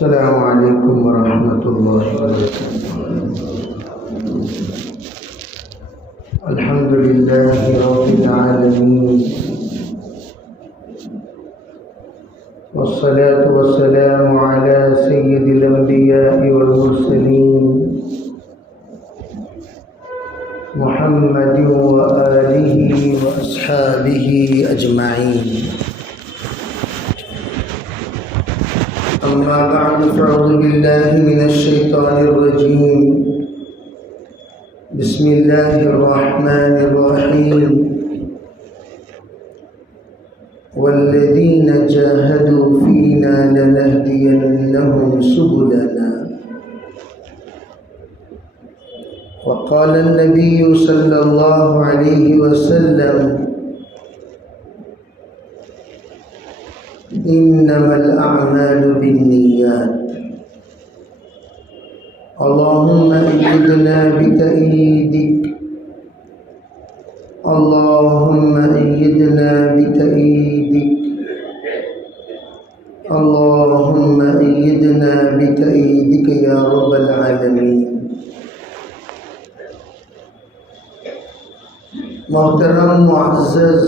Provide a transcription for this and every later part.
السلام علیکم ورحمۃ اللہ وبرکاتہ۔ الحمد للہ رب العالمین، والصلاة والسلام على سید الانبیاء والمرسلین محمد وآلہ واصحابہ اجمعین۔ اما بعد فاعوذ باللہ من الشیطان الرجیم، بسم اللہ الرحمن الرحیم۔ والذین جاہدوا فینا لنہدینہم سبلنا۔ وقال النبی صلی اللہ علیہ وسلم انما الاعمال بالنیات۔ اللهم أيدنا بتأييدك، اللهم أيدنا بتأييدك، اللهم أيدنا بتأييدك يا رب العالمين۔ محترم معزز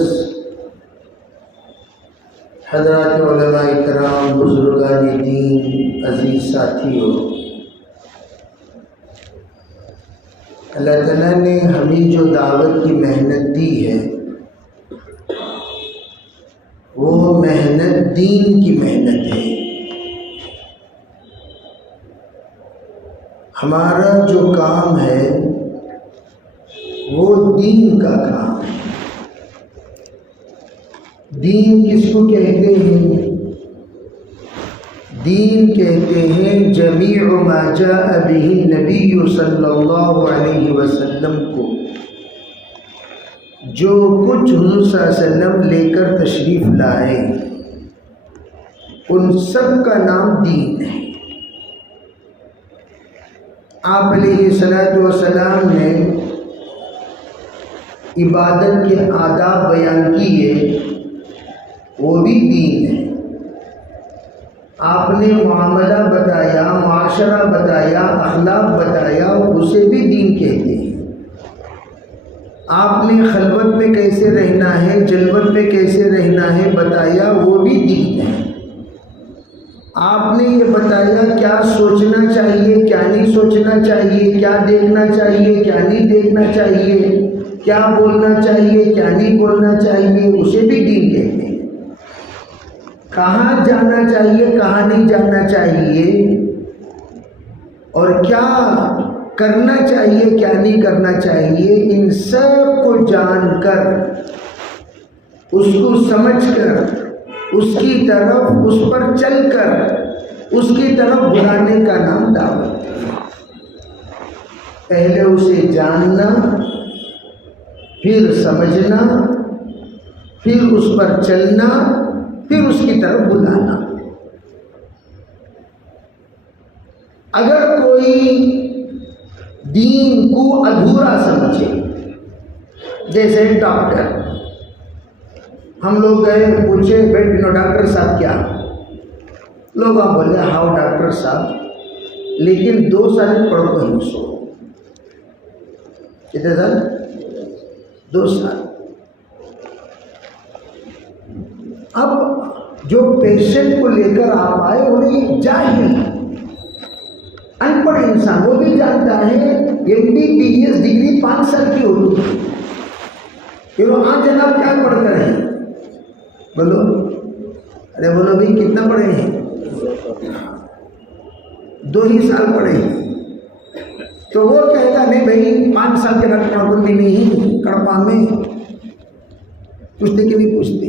حضرات علماء کرام، بزرگان دین، عزیز ساتھیوں، اللہ تعالیٰ نے ہمیں جو دعوت کی محنت دی ہے وہ محنت دین کی محنت ہے۔ ہمارا جو کام ہے وہ دین کا کام ہے۔ دین کس کو کہتے ہیں؟ دین کہتے ہیں جمیع ما جاء به النبی صلی اللہ علیہ وسلم کو، جو کچھ حضور صلی اللہ علیہ وسلم لے کر تشریف لائے ان سب کا نام دین ہے۔ آپ علیہ السلام نے عبادت کے آداب بیان کیے، وہ بھی دین ہے۔ آپ نے معاملہ بتایا، معاشرہ بتایا، اخلاق بتایا، اسے بھی دین کہتے ہیں۔ آپ نے خلوت میں کیسے رہنا ہے، جلوت میں کیسے رہنا ہے بتایا، وہ بھی دین ہے۔ آپ نے یہ بتایا کیا سوچنا چاہیے، کیا نہیں سوچنا چاہیے، کیا دیکھنا چاہیے، کیا نہیں دیکھنا چاہیے، کیا بولنا چاہیے، کیا نہیں بولنا چاہیے، اسے بھی دین کہتے ہیں۔ کہاں جانا چاہیے، کہاں نہیں جانا چاہیے، اور کیا کرنا چاہیے، کیا نہیں کرنا چاہیے، ان سب کو جان کر، اس کو سمجھ کر، اس کی طرف، اس پر چل کر، اس کی طرف بلانے کا نام دعوت ہے۔ پہلے اسے جاننا، پھر سمجھنا، پھر اس پر چلنا، پھر اس کی طرف بلانا۔ اگر کوئی دین کو ادھورا سمجھے، جیسے ڈاکٹر، ہم لوگ گئے پوچھے بیٹے ڈاکٹر صاحب کیا؟ لوگ آپ بولے ہاؤ ڈاکٹر صاحب، لیکن 2 سال پڑھ کو ہی سو۔ کتنے سال؟ 2 سال۔ اب جو پیشنٹ کو لے کر آپ آئے، انہیں جاہل ان پڑھ انسان، وہ بھی جانتا ہے MBBS ڈگری 5 سال کی ہوتی ہے کہ وہ ہاں جناب کیا پڑھ کر ہیں؟ بولو، ارے بولو بھائی کتنا پڑھے ہیں؟ 2 ہی سال پڑھے ہیں۔ تو وہ کہے گا نہیں بھائی 5 سال کے بعد پڑھنے نہیں کڑپا میں پوچھتے کہ نہیں پوچھتے؟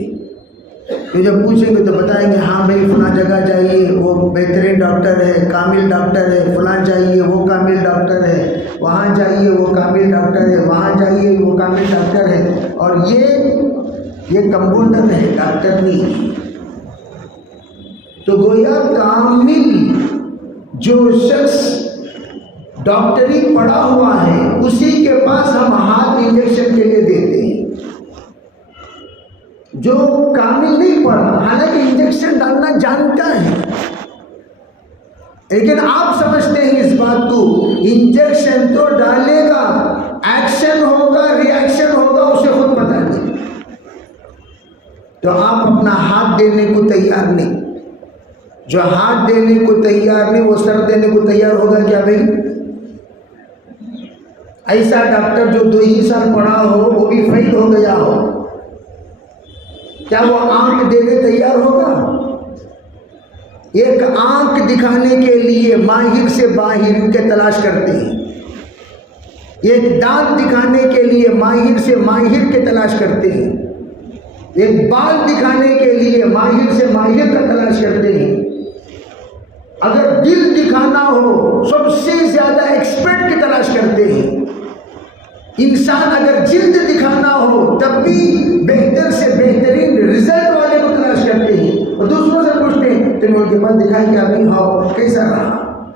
تو جب پوچھیں گے تو بتائیں گے ہاں بھائی فلاں جگہ جائیے، وہ بہترین ڈاکٹر ہے، کامل ڈاکٹر ہے، فلاں جائیے وہ کامل ڈاکٹر ہے، وہاں جائیے وہ کامل ڈاکٹر ہے، وہاں جائیے وہ کامل ڈاکٹر ہے۔ اور یہ کمپاؤنڈر ہے، ڈاکٹر نہیں۔ تو گویا کامل جو شخص ڈاکٹری پڑھا ہوا ہے اسی کے پاس ہم ہاتھ انجیکشن کے لیے دیتے ہیں. جو کامل نہیں پڑھا حالانکہ انجیکشن ڈالنا جانتا ہے، لیکن آپ سمجھتے ہیں اس بات کو، انجیکشن تو ڈالے گا، ایکشن ہوگا ری ایکشن ہوگا اسے خود پتہ نہیں. تو آپ اپنا ہاتھ دینے کو تیار نہیں. جو ہاتھ دینے کو تیار نہیں وہ سر دینے کو تیار ہوگا کیا بھائی؟ ایسا ڈاکٹر جو 2 ہی سال پڑھا ہو وہ بھی فیل ہو گیا ہو، کیا وہ آنکھ دینے تیار ہوگا؟ ایک آنکھ دکھانے کے لیے ماہر سے باہر کے تلاش کرتے ہیں، ایک دانت دکھانے کے لیے ماہر سے ماہر کے تلاش کرتے ہیں، ایک بال دکھانے کے لیے ماہر سے ماہر کا تلاش کرتے ہیں. اگر دل دکھانا ہو سب سے زیادہ ایکسپرٹ کی تلاش کرتے ہیں. انسان اگر جلد دکھانا ہو تب بھی بہتر سے بہترین رزلٹ والے کو تلاش کرتے ہیں اور دوسروں سے پوچھتے ہیں تمہیں ان کے پاس دکھائی کیا بھائی؟ ہاں کیسا رہا؟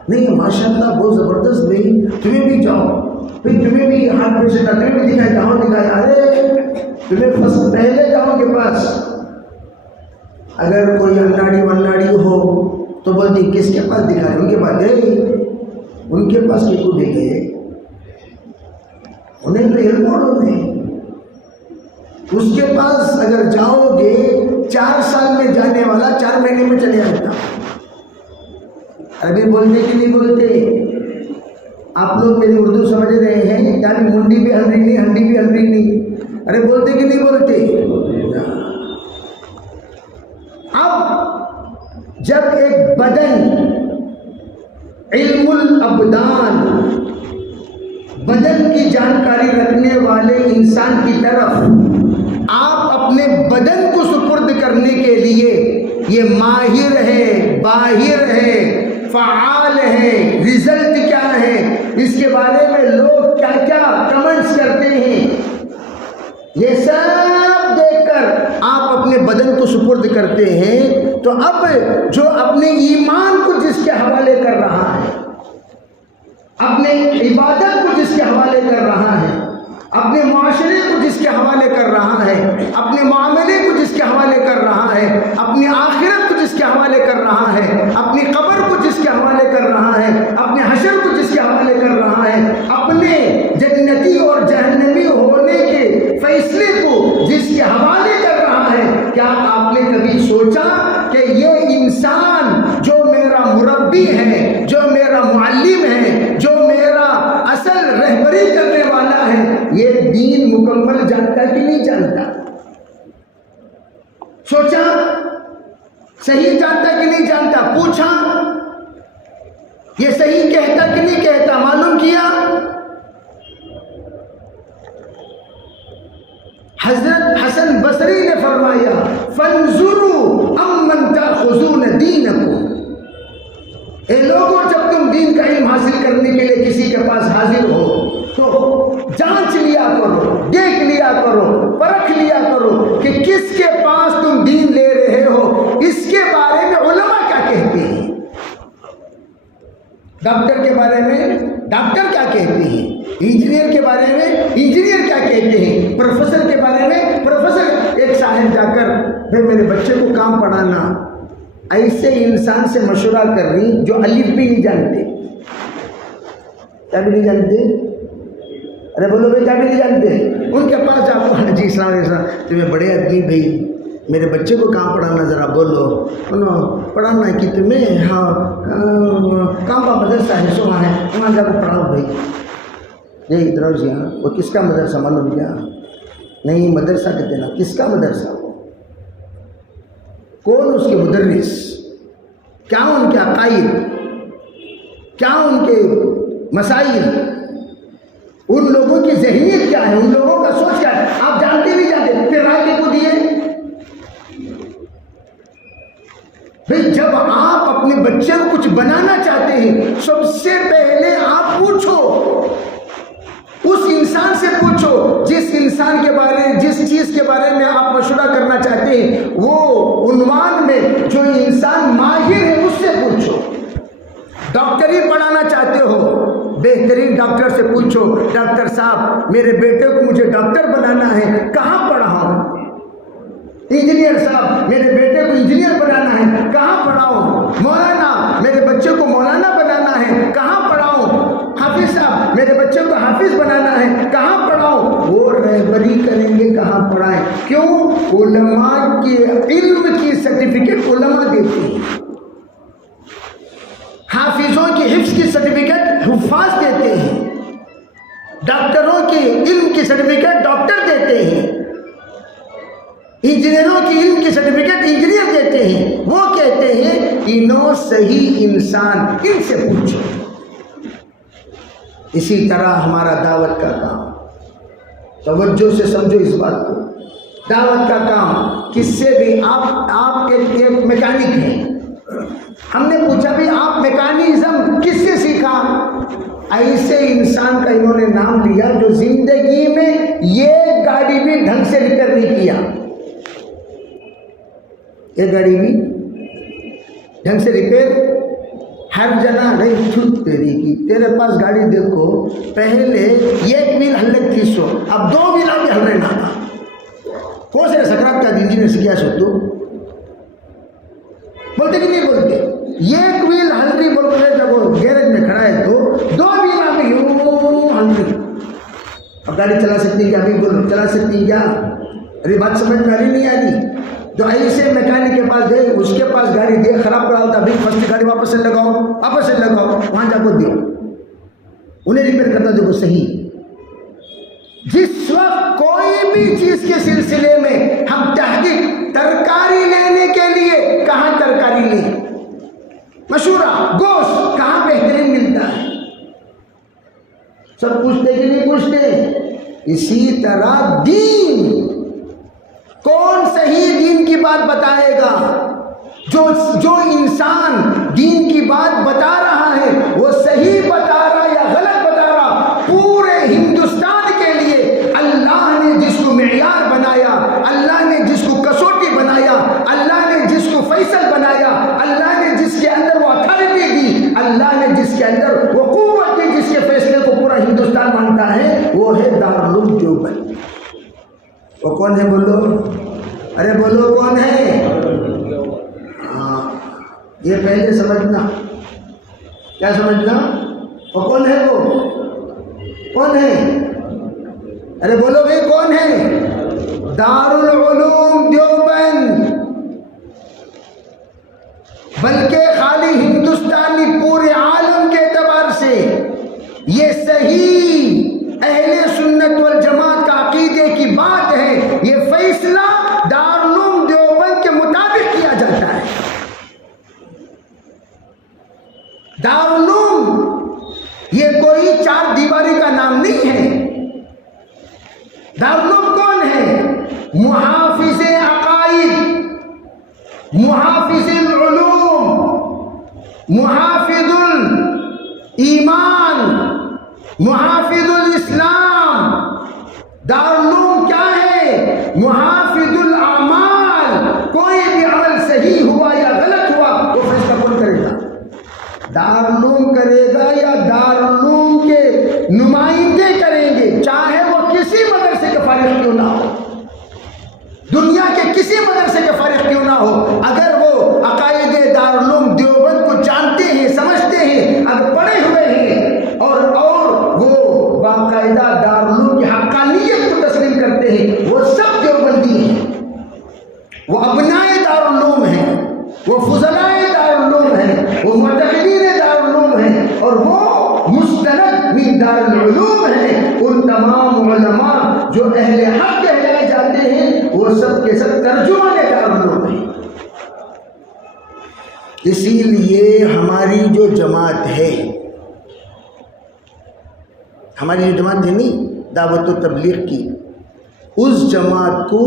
نہیں ماشاءاللہ بہت زبردست بھائی، تمہیں بھی جاؤ بھائی، تمہیں بھی ہارٹ پیشنٹ تمہیں بھی دکھائی، کہاں دکھائی؟ ارے تمہیں پہلے جاؤ کے پاس. اگر کوئی اناڑی وناڑی ہو تو بولتی کس کے پاس دکھائے؟ ان کے پاس گئے، ان کے پاس کیوں بھی گئے؟ انہیں تو ایئرپورٹ ہوتے ہیں. اس کے پاس اگر جاؤ گے 4 سال میں جانے والا 4 مہینے میں چلے جاتا. عربی بولتے کہ نہیں بولتے؟ آپ لوگ میری اردو سمجھ رہے ہیں؟ یعنی منڈی بھی ہلری نہیں، ہنڈی بھی ہلری نہیں. ارے بولتے کہ نہیں بولتے؟ اب جب ایک بدن علم الابدان بدن کی جانکاری رکھنے والے انسان کی طرف آپ اپنے بدن کو سپرد کرنے کے لیے یہ ماہر ہے، باہر ہے، فعال ہے، رزلٹ کیا ہے، اس کے بارے میں لوگ کیا کیا کمنٹس کرتے ہیں، یہ سب دیکھ کر آپ اپنے بدن کو سپرد کرتے ہیں. تو اب جو اپنے ایمان کو جس کے حوالے کر رہا ہے، اپنے عبادت کو جس کے حوالے کر رہا ہے، اپنے معاشرے کو جس کے حوالے کر رہا ہے، اپنے معاملے کو جس کے حوالے کر رہا ہے، اپنی آخرت کو جس کے حوالے کر رہا ہے، اپنی قبر کو جس کے حوالے کر رہا ہے، اپنے حشر کو جس کے حوالے کر رہا ہے، اپنے جنتی اور جہنمی ہونے کے فیصلے کو جس کے حوالے کر رہا ہے، کیا آپ نے کبھی سوچا کہ یہ انسان جو میرا مربی ہے، جو میرا معلم ہے، جو میرا اصل رہبری کرنے والا ہے، یہ دین مکمل جانتا کہ نہیں جانتا؟ سوچا صحیح جانتا کہ نہیں جانتا؟ پوچھا یہ صحیح کہتا کہ نہیں کہتا؟ معلوم کیا؟ حضرت حسن بصری نے فرمایا فانظروا امن تاخذون دینکم، اے لوگوں جب تم دین کا علم حاصل کرنے کے لیے کسی کے پاس حاضر ہو تو جانچ لیا کرو، دیکھ لیا کرو، پرکھ لیا کرو کہ کس کے پاس تم دین لے رہے ہو، اس کے بارے میں علماء کیا کہتے ہیں. ڈاکٹر کے بارے میں ڈاکٹر کیا کہتے ہیں، انجینئر کے بارے میں انجینئر کیا کہتے ہیں، پروفیسر کے بارے میں پروفیسر. ایک صاحب جا کر پھر میرے بچے کو کام پڑھانا، ایسے انسان سے مشورہ کر رہی جو الف بھی نہیں جانتے. کیا بھی نہیں جانتے؟ ارے بولو بھائی کیا بھی نہیں جانتے؟ ان کے پاس جا کر جی السلام علیکم، تمہیں بڑے آدمی بھائی میرے بچے کو کام پڑھانا ذرا بولو. پڑھانا ہے کہ تمہیں؟ ہاں کام کا مدرسہ ہے سو ہے وہاں جا کر پڑھاؤ بھائی. نہیں ادھر جی ہاں وہ کس کا مدرسہ معلوم کیا؟ نہیں مدرسہ کہتے نا، کس کا مدرسہ؟ کون اس کے مدرس؟ کیا ان کے عقائد؟ کیا ان کے مسائل؟ ان لوگوں کی ذہنیت کیا ہے؟ ان لوگوں کا سوچ کیا ہے؟ آپ جانتے بھی جانتے پھر رائے کو دیے. بھئی جب آپ اپنے بچے کو کچھ بنانا چاہتے ہیں سب سے پہلے آپ پوچھو اس انسان انسان سے پوچھو، جس انسان کے بارے جس چیز کے بارے میں آپ مشورہ کرنا چاہتے ہیں وہ عنوان میں جو انسان ماہر ہے اس سے پوچھو۔ ڈاکٹری پڑھانا چاہتے ہو، بہترین ڈاکٹر سے پوچھو، ڈاکٹر صاحب میرے بیٹے کو مجھے ڈاکٹر بنانا ہے، کہاں پڑھاؤں؟ انجینئر صاحب میرے بیٹے کو انجینئر بنانا ہے، کہاں پڑھاؤں؟ مولانا میرے بچے کو مولانا بنانا ہے، کہاں پڑھاؤں؟ حافظ صاحب میرے بچے کو حافظ بنانا ہے، کہاں پڑھاؤں؟ وہ رہبری کریں گے کہاں پڑھائیں۔ کیوں؟ علماء کے علم کی سرٹیفکیٹ علماء دیتے ہیں، حافظوں کی حفظ کی سرٹیفکیٹ حفاظ دیتے ہیں، ڈاکٹروں کی علم کی سرٹیفکیٹ ڈاکٹر دیتے ہیں، انجینئروں کی علم کی سرٹیفکیٹ انجینئر دیتے ہیں۔ وہ کہتے ہیں انہوں صحیح انسان، ان سے پوچھو۔ اسی طرح ہمارا دعوت کا کام، توجہ سے سمجھو اس بات کو، دعوت کا کام کس سے بھی آپ ایک میکینک ہیں، ہم نے پوچھا بھی آپ میکانزم کس سے سیکھا؟ ایسے انسان کا انہوں نے نام لیا جو زندگی میں یہ گاڑی بھی ڈھنگ سے ریپیئر نہیں کیا، یہ گاڑی بھی ڈھنگ سے ریپیئر ہر جگہ نہیں، چھوٹ تیری کی، تیرے پاس گاڑی دیکھو پہلے ایک ویل ہلک تھی سو، اب 2 ویل بھی ہل رہے نا، کون سے سکرات کا انجینئر سے کیا سو تو بولتے کہ نہیں بولتے؟ ایک ویل ہل رہی بول رہے جب وہ گیرج میں کھڑا ہے تو 2 ویل آپ یوں ہل رہی، اب گاڑی چلا سکتی کیا؟ ابھی بولو چلا سکتی کیا؟ ارے بات سمجھ میں آ رہی نہیں آ رہی؟ جو ایسے میکینک کے پاس دے، اس کے پاس گاڑی دے، خراب کرا ہوتا، بھائی فرسٹ گاڑی واپس سے لگاؤ، واپس سے لگاؤ، وہاں جا کو دیو، انہیں ریپیئر کرتا دیکھو صحیح۔ جس وقت کوئی بھی چیز کے سلسلے میں ہم تحقیق، ترکاری لینے کے لیے کہاں ترکاری لیں، مشورہ گوشت کہاں بہترین ملتا ہے، سب پوچھتے کہ نہیں پوچھتے؟ اسی طرح دین، کون صحیح دین کی بات بتائے گا؟ جو انسان دین کی بات بتا رہا ہے وہ صحیح بتا رہا یا غلط بتا رہا؟ پورے ہندوستان کے لیے اللہ نے جس کو معیار بنایا، اللہ نے جس کو کسوٹی بنایا، اللہ نے جس کو فیصل بنایا، اللہ نے جس کے اندر وہ اتھارٹی دی، اللہ نے جس کے اندر وہ قوت دی، جس کے فیصلے کو پورا ہندوستان مانتا ہے، وہ ہے دارالعلوم دیوبند۔ وہ کون ہے بولو؟ ارے بولو کون ہے؟ ہاں یہ پہلے سمجھنا، کیا سمجھنا؟ وہ کون ہے؟ وہ کون ہے؟ ارے بولو بھائی کون ہے؟ دارالعلوم دیوبند۔ بلکہ خالی ہندوستانی، پورے عالم کے اعتبار سے یہ صحیح اہل سنت والجماعت کا عقیدے کی بات ہے، یہ فیصلہ دارالعلوم دیوبند کے مطابق کیا جاتا ہے۔ دارالعلوم یہ کوئی 4 دیواری کا نام نہیں ہے۔ دارالعلوم کون ہے؟ محافظ عقائد، محافظ العلوم، محافظ الایمان، محافظ الاسلام۔ دارالعلوم کیا ہے؟ محافظ الاعمال۔ کوئی بھی عمل صحیح ہوا یا غلط ہوا وہ فیصلہ کون کرے گا؟ دارالعلوم کرے گا یا دارالعلوم کے نمائندے کریں گے، چاہے وہ کسی مدرسے کے فارغ کیوں نہ ہو، دنیا کے کسی مدرسے کے فارغ کیوں نہ ہو، اگر وہ عقائد دارالعلوم دیوبند کو جانتے ہیں، سمجھتے ہیں، اگر پڑھے ہوئے ہیں اور وہ باقاعدہ دارالعلوم کی حقانیت کو تسلیم کرتے ہیں، وہ سب دیوبندی ہیں، وہ ابنائے دارالعلوم ہیں، وہ فضلائے دارالعلوم ہیں، وہ معتقدین دارالعلوم ہیں، اور وہ مستند من دارالعلوم ہیں۔ ان تمام علماء جو اہل حق کہلائے جاتے ہیں وہ سب کے سب ترجمان دارالعلوم ہیں۔ اسی لیے ہماری جو جماعت ہے، ہماری جو جماعت ہے نہیں دعوت و تبلیغ کی، اس جماعت کو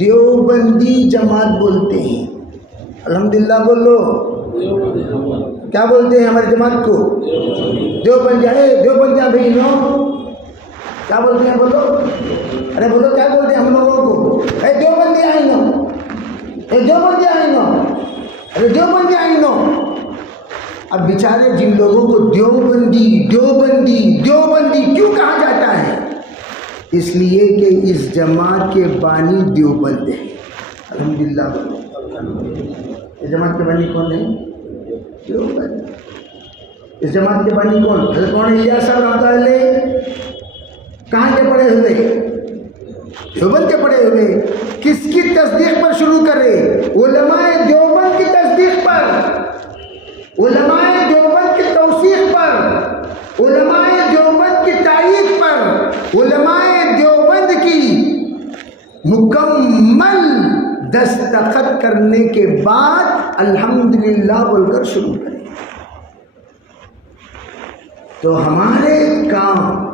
دیوبندی جماعت بولتے ہیں۔ الحمدللہ بولو، کیا بولتے ہیں ہماری جماعت کو؟ دیوبندی۔ دیوبندیاں بھائیوں، کیا بولتے ہیں بولو؟ ارے بولو کیا بولتے ہیں ہم لوگوں کو؟ اے دیوبندی آئینو، اے دیوبندی آئینو، ارے دیوبندی آئینو۔ اب بیچارے جن لوگوں کو دیوبندی دیوبندی دیوبندی کیوں کہا جاتا ہے؟ اس لیے کہ اس جماعت کے بانی دیوبند ہیں۔ الحمدللہ بولو۔ اس جماعت کے بانی کون ہے؟ دیوبند۔ اس جماعت کے بانی کون؟ حضرت مولانا الیاس صاحب رحمۃ اللہ علیہ کہاں کے پڑھے ہوئے؟ دیوبند کے پڑھے ہوئے۔ کس کی تصدیق پر شروع کرے؟ علماء دیوبند کی تصدیق پر، علماء دیوبند کی توثیق پر، علماء دیوبند کی تائید پر، علماء دیوبند کی مکمل دستخط کرنے کے بعد الحمدللہ بول کر شروع کریں۔ تو ہمارے کام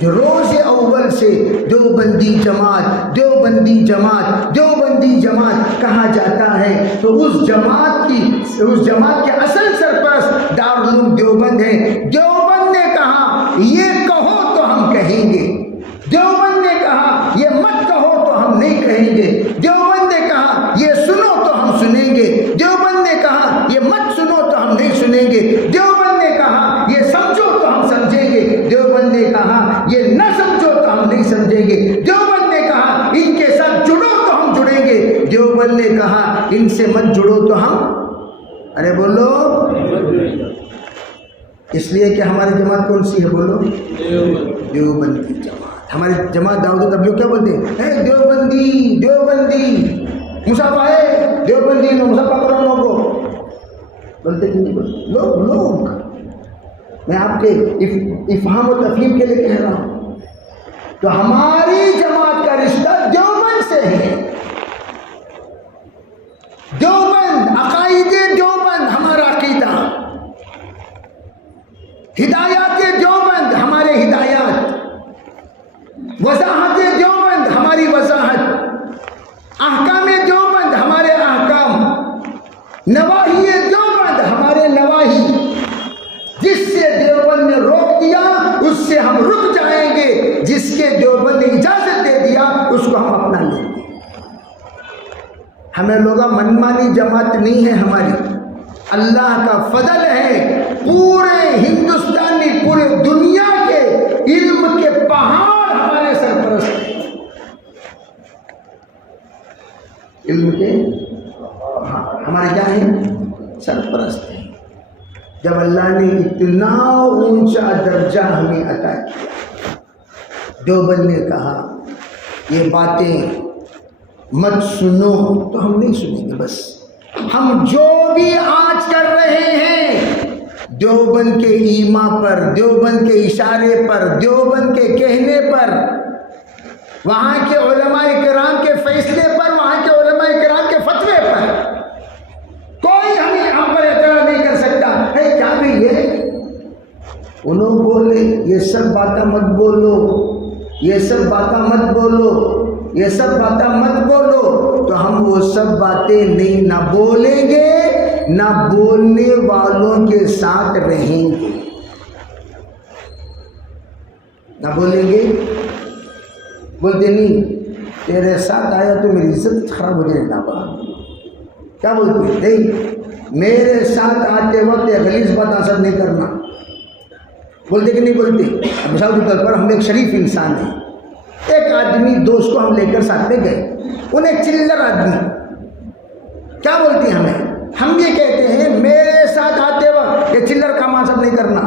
جو روز اول سے دیوبندی جماعت دیوبندی جماعت دیوبندی جماعت کہا جاتا ہے، تو اس جماعت کے اصل سرپرست دارالعلوم دیوبند ہے۔ دیوبند نے کہا یہ کہو تو ہم کہیں گے، دیوبند نے کہا یہ مت کہو تو ہم نہیں کہیں گے، دیوبند نے کہا یہ سنو تو ہم سنیں گے، دیوبند نے کہا یہ مت سنو تو ہم نہیں سنیں گے، دیوبند نے کہا یہ سمجھو تو ہم سمجھیں گے، دیوبند نے کہا یہ نہ سمجھو تو ہم نہیں سمجھیں گے، دیوبند نے کہا ان کے ساتھ جڑو تو ہم جڑیں گے، دیوبند نے کہا ان سے مت جڑو تو ہم، ارے بولو، اس لیے کہ ہماری جماعت کون سی ہے بولو؟ دیوبند کی جماعت۔ ہماری جماعت دعوت تبلیغ کیا بولتے ہیں؟ اے دیوبندی دیوبندی مصافہ ہے دیوبندی نو مصافہ کرو لوگوں کو، بولتے کہ نہیں بولتے؟ لوگ میں آپ کے افہام و تفہیم کے لیے کہہ رہا ہوں۔ تو ہماری جماعت کا رشتہ دیوبند سے ہے۔ دیوبند، عقائد دیوبند ہمارا عقیدہ، ہدایات دیوبند ہمارے ہدایات، وضاحت دیوبند ہماری وضاحت، احکام دیوبند ہمارے احکام، نواحی دیوبند ہمارے نواحی۔ جس سے دیوبند نے روک دیا اس سے ہم رک جائیں گے، جس کے دیوبند نے اجازت دے دیا اس کو ہم اپنا لیں گے۔ ہمیں لوگا منمانی جماعت نہیں ہے ہماری، اللہ کا فضل ہے، پورے ہندوستان میں پورے دنیا کے علم کے پہاڑ ہمارے سرپرست ہیں، علم کے ہمارے کیا ہیں؟ سرپرست ہیں۔ جب اللہ نے اتنا اونچا درجہ ہمیں عطا کیا، دیوبند نے کہا یہ باتیں مت سنو، تو ہم نہیں سنیں گے۔ بس ہم جو بھی آج کر رہے ہیں دیوبند کے ایما پر، دیوبند کے اشارے پر، دیوبند کے کہنے پر، وہاں کے علماء کرام کے فیصلے پر، وہاں کے علماء کرام کے فتوے پر کوئی ہم پر اعتراض نہیں کر سکتا ہے۔ کیا بھی یہ انہوں بولے یہ سب باتیں مت بولو، یہ سب باتیں مت بولو، یہ سب باتیں مت بولو، تو ہم وہ سب باتیں نہیں نہ بولیں گے، نہ بولنے والوں کے ساتھ رہیں گے، نہ بولیں گے۔ بولتے نہیں تیرے ساتھ آیا تو میری عزت خراب ہو جائے نا، کیا بولتے؟ نہیں، میرے ساتھ آتے وقت یہ غلیظ بات اثر نہیں کرنا، بولتے کہ نہیں بولتے؟ مثال کے طور پر ہم ایک شریف انسان ہیں، ایک آدمی دوست کو ہم لے کر ساتھ میں گئے، انہیں چلر آدمی کیا بولتی ہیں ہم یہ کہتے ہیں میرے ساتھ آتے وقت یہ چلر کا ماسب نہیں کرنا،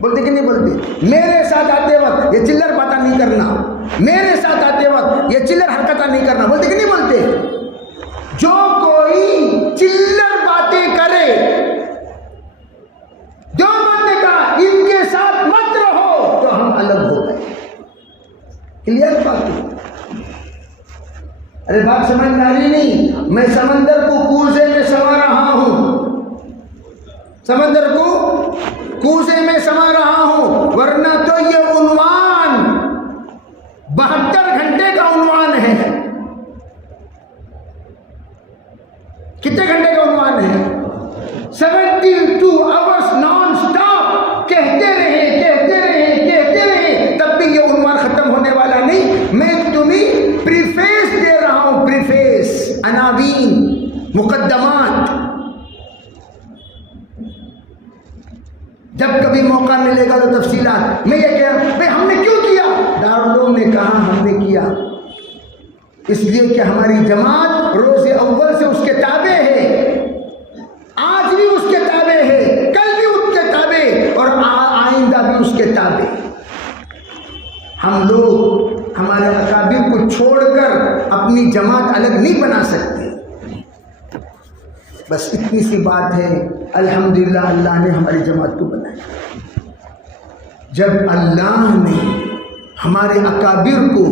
بولتے کہ نہیں بولتے؟ میرے ساتھ آتے وقت یہ چلر باتیں نہیں کرنا، میرے ساتھ آتے وقت یہ چلر حرکتیں نہیں کرنا، بولتے کہ نہیں بولتے؟ جو کوئی چلر باتیں کرے، دیوبند نے کہا ان کے ساتھ مت رہو، تو ہم الگ ہو گئے۔ کلیئر بات؟ ارے بات سمجھ میں آ رہی نہیں؟ میں سمندر کو کوزے میں سما رہا ہوں، سمندر کو کوزے میں سما رہا ہوں، ورنہ تو یہ عنوان 72 گھنٹے کا عنوان ہے۔ کتنے گھنٹے کا عنوان ہے؟ 72 آورس نان سٹاپ، کہتے رہے تب بھی یہ عنوان جب کبھی موقع ملے گا تو تفصیلات میں یہ کہہ رہا ہوں بھائی ہم نے کیوں کیا؟ دارالعلوم نے کہا ہم نے کیا اس لیے کہ ہماری جماعت روز اول سے اس کے تابع ہے، آج بھی اس کے تابع ہے، کل بھی اس کے تابع اور آئندہ بھی اس کے تابع۔ ہم لوگ ہمارے اکابر کو چھوڑ کر اپنی جماعت الگ نہیں بنا سکتے۔ بس اتنی سی بات ہے، الحمدللہ اللہ نے ہماری جماعت کو بنایا۔ جب اللہ نے ہمارے اکابر کو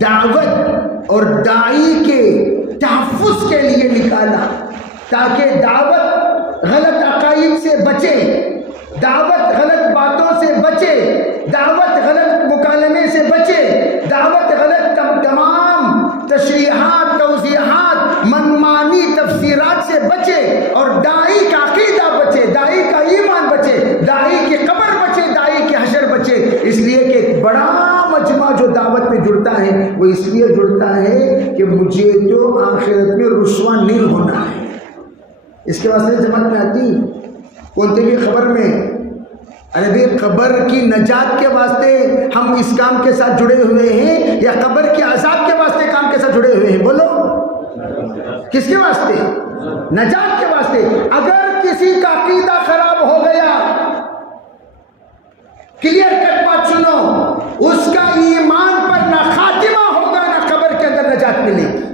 دعوت اور داعی کے تحفظ کے لیے نکالا تاکہ دعوت غلط عقائد سے بچے، دعوت غلط باتوں سے بچے، دعوت غلط مکالمے سے بچے، دعوت غلط تمام تشریحات، توضیحات، منمانی تفسیرات سے بچے اور داعی کا عقیدہ بچے، داعی کا ایمان بچے، داعی کی قبر بچے، داعی کی حشر بچے۔ اس لیے کہ ایک بڑا مجمع جو دعوت میں جڑتا ہے وہ اس لیے جڑتا ہے کہ مجھے تو آخرت میں رسوا نہیں ہونا ہے۔ اس کے واسطے جماعت میں آتی بولتے بھی خبر میں، ارے بھائی قبر کی نجات کے واسطے ہم اس کام کے ساتھ جڑے ہوئے ہیں یا قبر کے عذاب کے واسطے کام کے ساتھ جڑے ہوئے ہیں؟ بولو کس کے واسطے؟ نجات کے واسطے۔ اگر کسی کا عقیدہ خراب ہو گیا، کلیئر کٹ بات سنو، اس کا ایمان پر نہ خاتمہ ہوگا نہ قبر کے اندر نجات ملے گی۔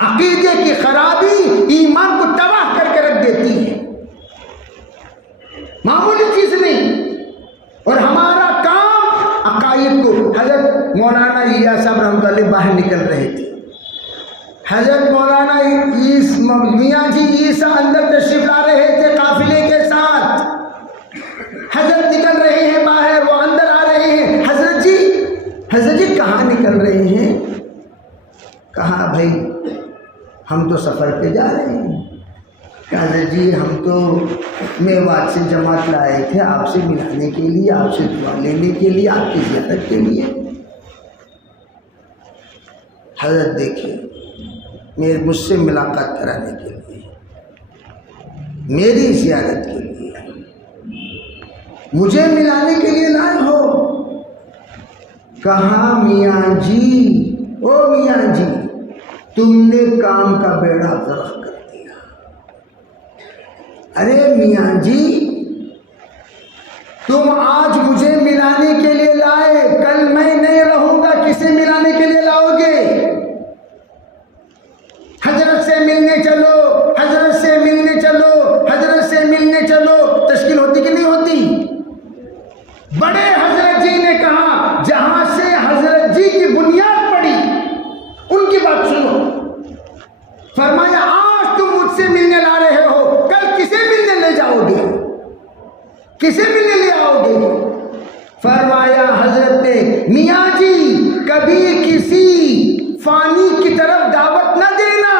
عقیدے کی خرابی ایمان کو تباہ کر کے رکھ دیتی ہے، معمولی چیز نہیں۔ اور ہمارا کام عقائد کو، حضرت مولانا الیاس صاحب رحمۃ اللہ باہر نکل رہے تھے، حضرت مولانا میاں جی عیسیٰ اندر تشریف لا رہے تھے قافلے کے ساتھ، حضرت نکل رہے ہیں باہر، وہ اندر آ رہے ہیں۔ حضرت جی کہاں نکل رہے ہیں؟ کہا بھائی ہم تو سفر پہ جا رہے ہیں۔ حضرت جی ہم تو میوات سے جماعت لائے تھے آپ سے ملانے کے لیے، آپ سے دعا لینے کے لیے، آپ کی زیارت کے لیے۔ حضرت دیکھیں مجھ سے ملاقات کرانے کے لیے، میری زیارت کے لیے، مجھے ملانے کے لیے لائے ہو؟ کہا میاں جی، او میاں جی تم نے کام کا بیڑا غرق کر دیا۔ ارے میاں جی تم آج مجھے ملانے کے لیے لائے، کل میں نہیں رہوں گا، کسے ملانے کے لیے لاؤ گے؟ حضرت سے ملنے چلو، حضرت سے ملنے چلو، حضرت سے ملنے چلو، تشکیل ہوتی کہ نہیں ہوتی؟ بڑے حضرت جی نے کہا، جہاں سے حضرت جی کی بنیاد پڑی ان کی بات سنو۔ فرمایا آج تم مجھ سے ملنے لا رہے ہو، کل کسے ملنے لے جاؤ گے؟ کسے ملنے لے آؤ گے؟ فرمایا حضرت نے، میاں جی کبھی کسی فانی کی طرف دعوت نہ دینا،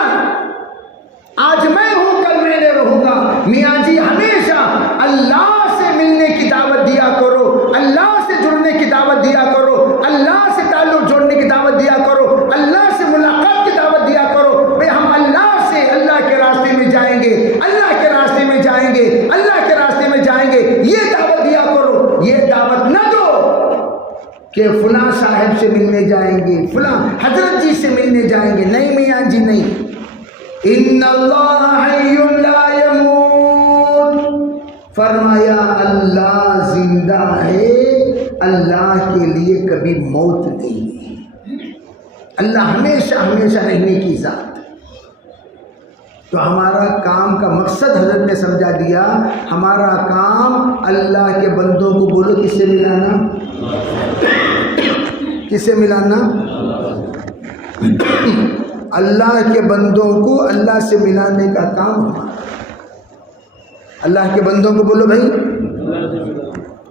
آج میں ہوں کل میں نہیں رہوں گا۔ میاں جی ہمیشہ اللہ سے ملنے کی دعوت دیا کرو، اللہ سے جڑنے کی دعوت دیا کرو، اللہ سے تعلق جوڑنے کی دعوت دیا کرو، اللہ سے ملاقات کی دعوت دیا کرو۔ بھئی ہم اللہ سے، اللہ کے راستے میں جائیں گے، اللہ کے راستے میں جائیں گے، اللہ کے راستے میں جائیں گے، یہ دعوت دیا کرو۔ یہ دعوت نہ دو کہ فلاں صاحب سے ملنے جائیں گے، فلاں حضرت جی سے ملنے جائیں گے۔ نہیں میاں جی نہیں، ان اللہ حی لا یموت، فرمایا اللہ زندہ ہے، اللہ کے لیے کبھی موت نہیں ہے، اللہ ہمیشہ ہمیشہ رہنے کی ذات۔ تو ہمارا کام کا مقصد حضرت نے سمجھا دیا، ہمارا کام اللہ کے بندوں کو، بولو کس سے ملانا؟ کس سے ملانا؟ اللہ کے بندوں کو اللہ سے ملانے کا کام ہمارا۔ اللہ کے بندوں کو بولو بھائی،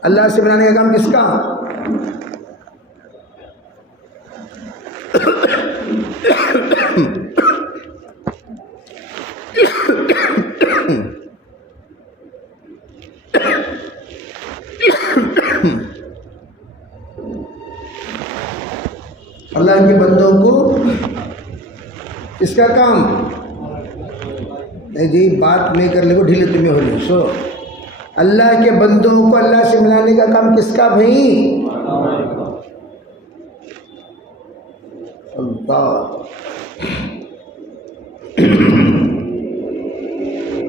اللہ سے ملانے کا کام کس کا؟ اللہ کے بندوں کو اس کا کام جی بات نہیں کر لے وہ ڈھیلے تمہیں ہو لی سو اللہ کے بندوں کو اللہ سے ملانے کا کام کس کا بھائی؟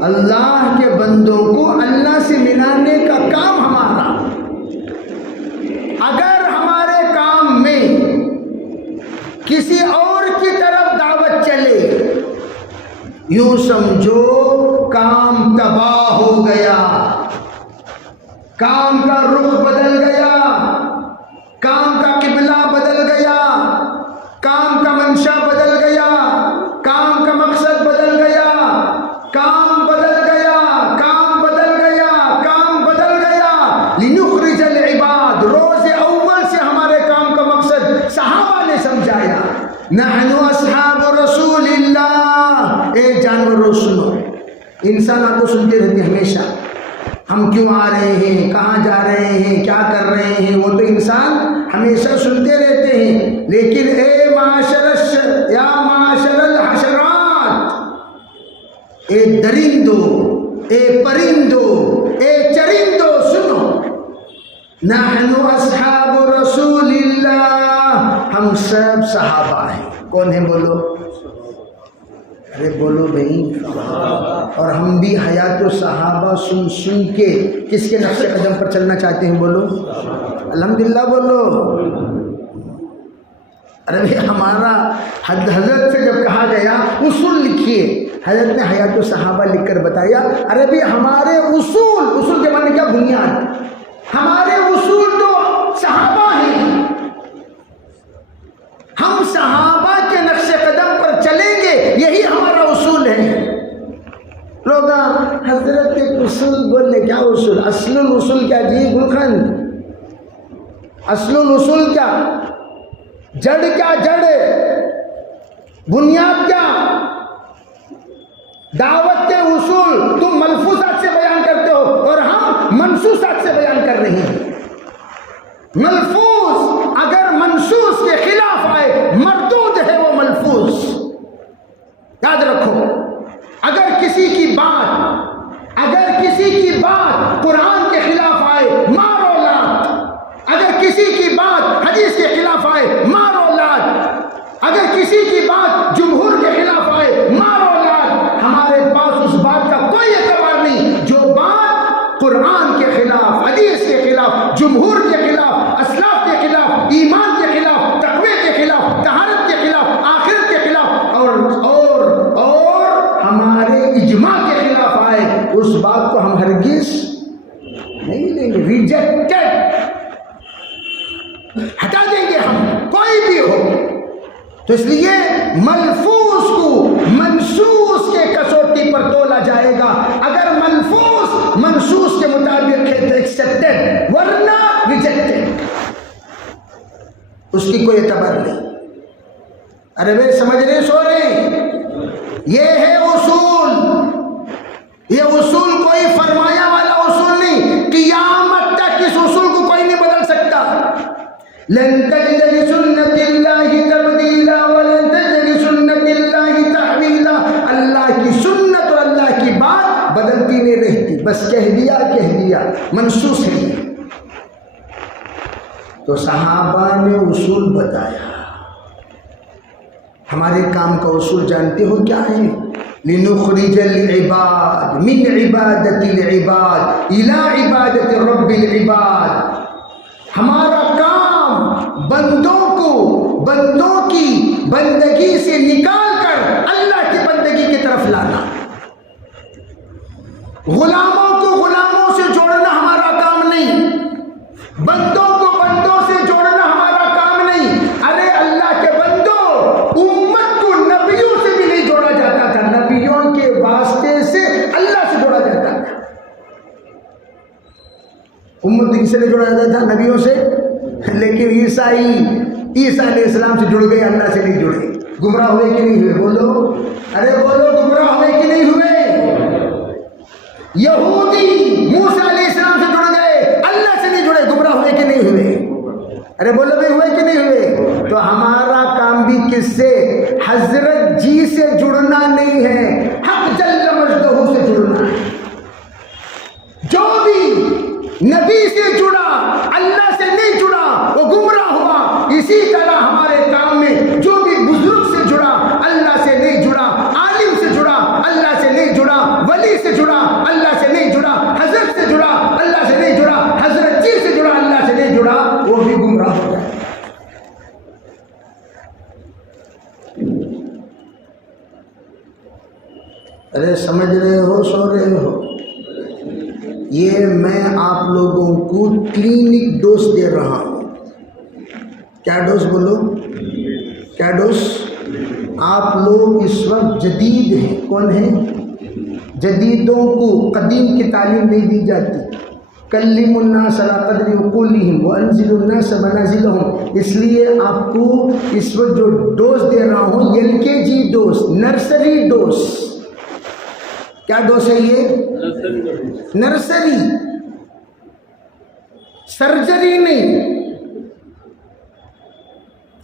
اللہ کے بندوں کو اللہ سے ملانے کا کام ہمارا. اگر ہمارے کام میں کسی اور کی طرف دعوت چلے یوں سمجھو کام تباہ ہو گیا، کام کا رخ بدل گیا، کام کا قبلہ بدل گیا، کام کا منشا بدل گیا، کام کا مقصد بدل گیا، کام بدل گیا، کام بدل گیا، کام بدل گیا. لنخرج العباد، روز اول سے ہمارے کام کا مقصد صحابہ نے سمجھایا. نحن اصحاب رسول اللہ. اے جانوروں سنو، انسان آپ کو سنتے رہتے ہمیشہ، ہم کیوں آ رہے ہیں، کہاں جا رہے ہیں، کیا کر رہے ہیں، وہ تو انسان ہمیشہ سنتے رہتے ہیں. لیکن اے معاشر الحشرات، اے درندو، اے پرندو، اے چرندو سنو. نحن اصحاب رسول اللہ، ہم سب صحابہ ہیں. کون ہیں بولو؟ ارے بولو بھائی. اور ہم بھی حیات و صحابہ سن سن کے کس کے نقش قدم پر چلنا چاہتے ہیں؟ بولو الحمدللہ بولو. ارے بھائی ہمارا حضرت سے جب کہا گیا اصول لکھیے، حضرت نے حیات و صحابہ لکھ کر بتایا. ارے بھائی ہمارے اصول کے معنی کیا؟ بنیاد. ہمارے اصول تو صحابہ ہیں، ہم صحابہ کے نقش قدم پر چلیں گے، یہی ہمارا اصول ہے. لوگ حضرت کے اصول بولے، کیا اصول؟ اصل الاصول کیا جی گلخند؟ اصل الاصول کیا؟ جڑ کیا؟ جڑ بنیاد کیا؟ دعوت کے اصول تم ملفوظات سے بیان کرتے ہو اور ہم منصوصات سے بیان کر رہے ہیں. ملفوظ اگر منصوص کے خلاف آئے مردود ہے وہ ملفوظ. یاد رکھو، اگر کسی کی بات قرآن کے خلاف آئے مارو لات، اگر کسی کی بات حدیث کے خلاف آئے مارو لات، اگر کسی کی بات جمہور کے خلاف آئے مارو لات. ہمارے پاس اس بات کا کوئی اعتبار نہیں جو بات قرآن کے خلاف، حدیث کے خلاف، جمہور کے خلاف، اسلاف کے خلاف، ایمان کے خلاف، تقوی کے خلاف، طہارت کے خلاف، آخرت کے خلاف اور ہمارے اجماع کے خلاف آئے، اس بات کو ہم ہرگز نہیں لیں گے. ریجیکٹڈ، ہٹا دیں گے ہم، کوئی بھی ہو. تو اس لیے ملفوظ کو منصوص کے کسوٹی پر تولا جائے گا. اگر ملفوظ منصوص کے مطابق ہے تو ایکسپٹڈ، ورنہ ریجیکٹڈ، اس کی کوئی اعتبار نہیں. ارے بھائی سمجھ رہے سو رہے؟ یہ ہے اصول. یہ اصول کوئی فرمایا والا اصول نہیں، قیامت تک اس اصول کو کوئی نہیں بدل سکتا. لن تجد لسنت اللہ تبدیلا ولن تجد لسنت اللہ تحویلا. اللہ کی سنت اور اللہ کی بات بدلتی نہیں رہتی، بس کہہ دیا منسوخ ہے. تو صحابہ نے اصول بتایا. ہمارے کام کا اصول جانتے ہو کیا ہے؟ لنخرج العباد من عبادت العباد الى عبادت رب العباد. ہمارا کام بندوں کی بندگی سے نکال کر اللہ کی بندگی کی طرف لانا. غلاموں کو غلاموں سے جوڑنا ہمارا کام نہیں، بندوں کو بندوں سے جوڑنا ہمارا کام نہیں. ارے اللہ کے بندوں، امت کو نبیوں سے بھی نہیں جوڑا جاتا تھا، نبیوں کے واسطے سے اللہ سے جوڑا جاتا تھا. امت کس سے نہیں جوڑا جاتا تھا؟ نبیوں سے. لیکن عیسیٰ علیہ السلام سے جڑ گئے، اللہ سے نہیں جڑے. گمراہ ہوئے کہ نہیں ہوئے؟ بولو، ارے بولو، گمراہ ہوئے کہ نہیں ہوئے؟ یہودی موسیٰ علیہ السلام سے جڑ گئے، اللہ سے نہیں جڑے. گمراہ ہوئے کہ نہیں ہوئے؟ ارے بولو بھائی، ہوئے کہ نہیں ہوئے؟ تو ہمارا کام بھی کس سے؟ حضرت جی سے جڑنا نہیں ہے، حق جل نبی سے جڑا اللہ سے نہیں جڑا وہ گمراہ ہوا. اسی طرح ہمارے کام میں جو بھی بزرگ سے جڑا اللہ سے نہیں جڑا، عالم سے جڑا اللہ سے نہیں جڑا، ولی سے جڑا اللہ سے نہیں جڑا، حضرت سے جڑا اللہ سے نہیں جڑا، حضرت جی سے جڑا اللہ سے نہیں جڑا، وہ بھی گمراہ ہو جائے. ارے سمجھ رہے ہو، سو رہے ہو؟ یہ میں آپ لوگوں کو کلینک ڈوز دے رہا ہوں. کیا ڈوز بولو؟ کیا ڈوز؟ آپ لوگ اس وقت جدید ہیں. کون ہیں؟ جدیدوں کو قدیم کی تعلیم نہیں دی جاتی. کلم الناس علی قدر عقولہم وانزل الناس منازلہم. اس لیے آپ کو اس وقت جو ڈوز دے رہا ہوں LKG ڈوز، نرسری ڈوز. کیا ڈوز ہے یہ؟ نرسری. سرجری نہیں،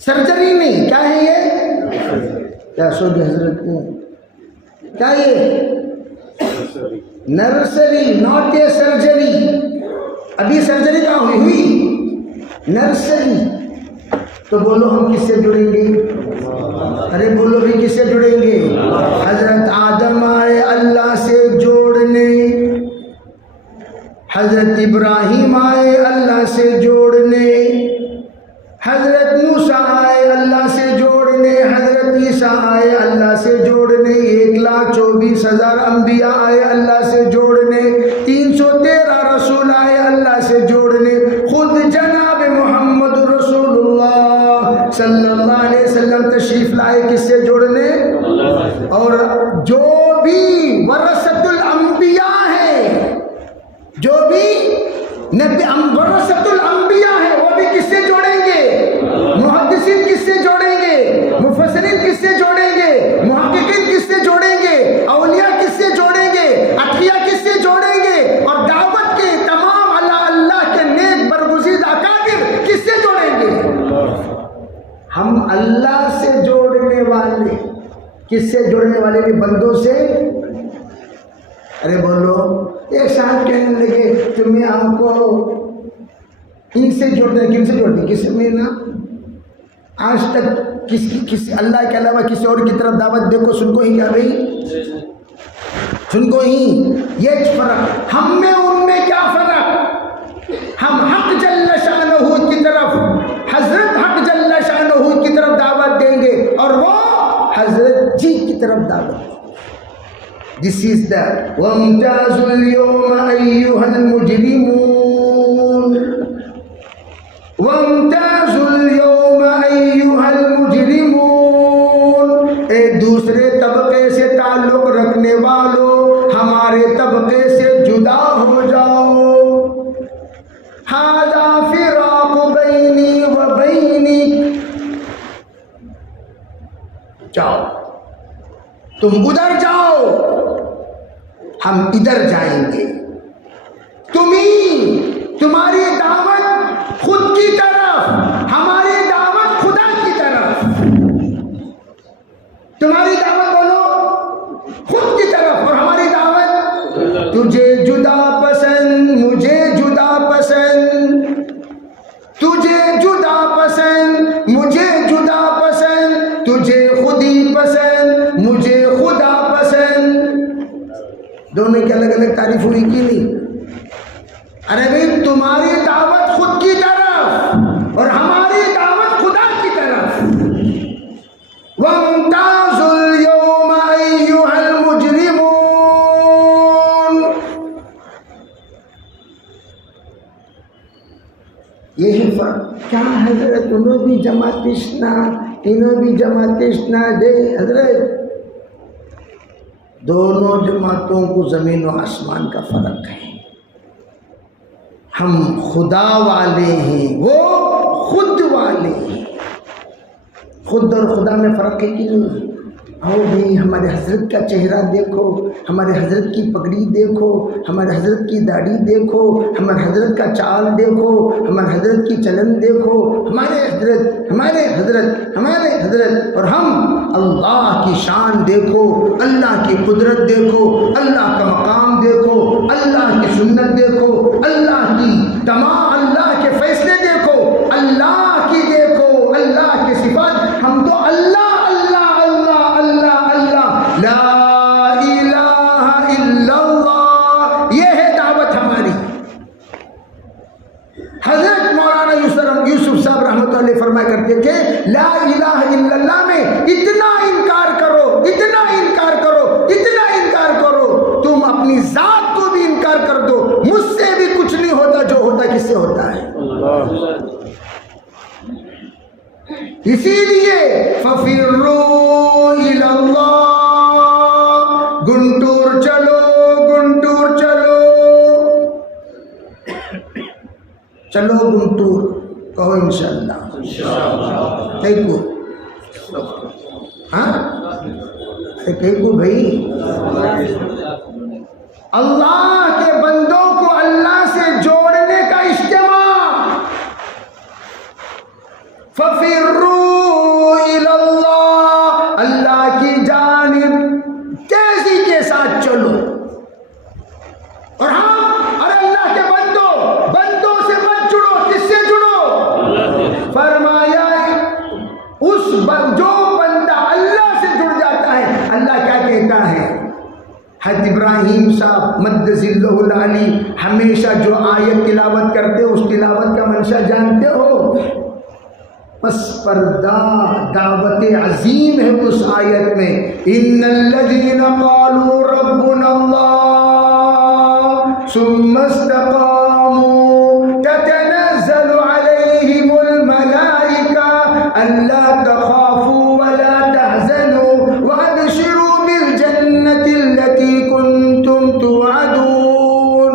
سرجری نہیں. کیا ہے یہ؟ کیا سو گئے حضرت کو؟ کیا یہ؟ Nursery, not a surgery. ابھی سرجری کہاں ہوئی؟ نرسری. تو بولو ہم کس سے جڑیں گے؟ ارے بولو بھی کس سے جڑیں گے؟ حضرت آدم آئے اللہ سے جوڑنے، حضرت ابراہیم آئے اللہ سے جوڑنے، حضرت موسیٰ آئے اللہ سے جوڑنے، حضرت عیسیٰ آئے اللہ سے جوڑنے، 1,24,000 انبیاء آئے اللہ سے جوڑنے، 313 رسول آئے اللہ سے جوڑنے. خود جناب محمد رسول اللہ صلی اللہ علیہ وسلم تشریف لائے کس سے جوڑنے؟ اور جو بھی ورثۃ الانبیاء ہے، جو بھی ورثۃ الانبیاء ہے، وہ بھی کس سے جوڑیں گے؟ محدثین کس سے جوڑیں گے؟ مفسرین کس سے جوڑیں گے؟ محققین کس سے جوڑیں گے؟ اولیاء کس سے جوڑیں گے؟ اتقیاء کس سے جوڑیں گے؟ اور دعوت کے تمام اللہ کے نیک برگزیدہ اکابر کس سے جوڑیں گے؟ ہم اللہ سے جوڑنے والے. کس سے جوڑنے والے بھی؟ بندوں سے. ارے بولو. ایک صاحب کہنے لگے تمہیں ہم کو ان سے جوڑتے ہیں. کن سے جوڑتے ہیں؟ کس میں نا آج تک کس اللہ کے علاوہ کسی اور کی طرف دعوت دیکھو سن کو ہی. کیا بھائی سن کو ہی؟ یہ فرق. ہم میں ان میں کیا فرق؟ ہم حق جل شانہ کی طرف، حضرت حق جل شانہ کی طرف دعوت دیں گے، اور وہ حضرت جی کی طرف دعوت. This is the وَامْتَازُوا الْيَوْمَ أَيُّهَا الْمُجْرِمُونَ وَامْتَازُوا الْيَوْمَ أَيُّهَا الْمُجْرِمُونَ. ایک دوسرے طبقے سے تعلق رکھنے والوں، ہمارے طبقے سے جدا ہو جاؤ. هَذَا فِرَاقُ بَيْنِي وَبَيْنِكَ. جاؤ، تم ادھر جاؤ، ہم ادھر جائیں گے. تمہاری دعوت خود کی طرف، ہماری دعوت خدا کی طرف. تمہاری دعوت بولو خود کی طرف، اور ہماری دعوت تجھے جدا پسند، مجھے جدا پسند، تجھے جدا پسند، مجھے جدا پسند، تجھے خودی پسند، مجھے خدا پسند. دونوں کی الگ الگ تعریف ہوئی کی نہیں؟ ارے بھائی تمہاری دعوت خود کی طرف اور ہماری دعوت خدا کی طرف. وَامْتَازُوا الْيَوْمَ أَيُّهَا الْمُجْرِمُونَ. یہی فرق. کیا حضرت انہوں بھی جماعت اشنا، انہوں بھی جماعت اشنا دے؟ حضرت دونوں جماعتوں کو زمین و آسمان کا فرق ہے. ہم خدا والے ہیں، وہ خود والے ہیں. خود اور خدا میں فرق ہے کہ نہیں؟ آؤ بھائی ہمارے حضرت کا چہرہ دیکھو، ہمارے حضرت کی پگڑی دیکھو، ہمارے حضرت کی داڑھی دیکھو، ہمارے حضرت کا چال دیکھو، ہمارے حضرت کی چلن دیکھو. ہمارے حضرت، ہمارے حضرت، ہمارے حضرت. اور ہم اللہ کی شان دیکھو، اللہ کی قدرت دیکھو، اللہ کا مقام دیکھو، اللہ کی سنت دیکھو، اللہ کی لا الہ الا اللہ میں اتنا انکار کرو، اتنا انکار کرو، اتنا انکار کرو، تم اپنی ذات کو بھی انکار کر دو، مجھ سے بھی کچھ نہیں ہوتا، جو ہوتا کس سے ہوتا ہے؟ اسی لیے فَفِرُّوا إِلَى اللَّهِ، گنٹور چلو، گنٹور چلو، چلو گنٹور، کہو انشاءاللہ، کہیں کو ہاں کہیں کو بھائی، اللہ کے بندوں کو اللہ سے جوڑنے کا اجتماع، فَفِرُّوا إِلَى اللَّهِ، اللہ کی جانب تیزی کے ساتھ چلو، اور ہاں اور اللہ کے بندوں سے مت جڑو، کس سے جڑو؟ فرمایا جو بندہ اللہ سے جڑ جاتا ہے، اللہ کیا کہتا ہے؟ حضرت ابراہیم صاحب مد ذلہ العلی ہمیشہ جو آیت تلاوت کرتے اس تلاوت کا منشا جانتے ہو؟ پس پردہ دعوت عظیم ہے اس آیت میں، ان الذین قالوا ربنا اللہ ثم استقاموا تتنزل علیہم الملائکہ الا تخافوا ولا تحزنوا وابشروا بالجنة التي كنتم توعدون۔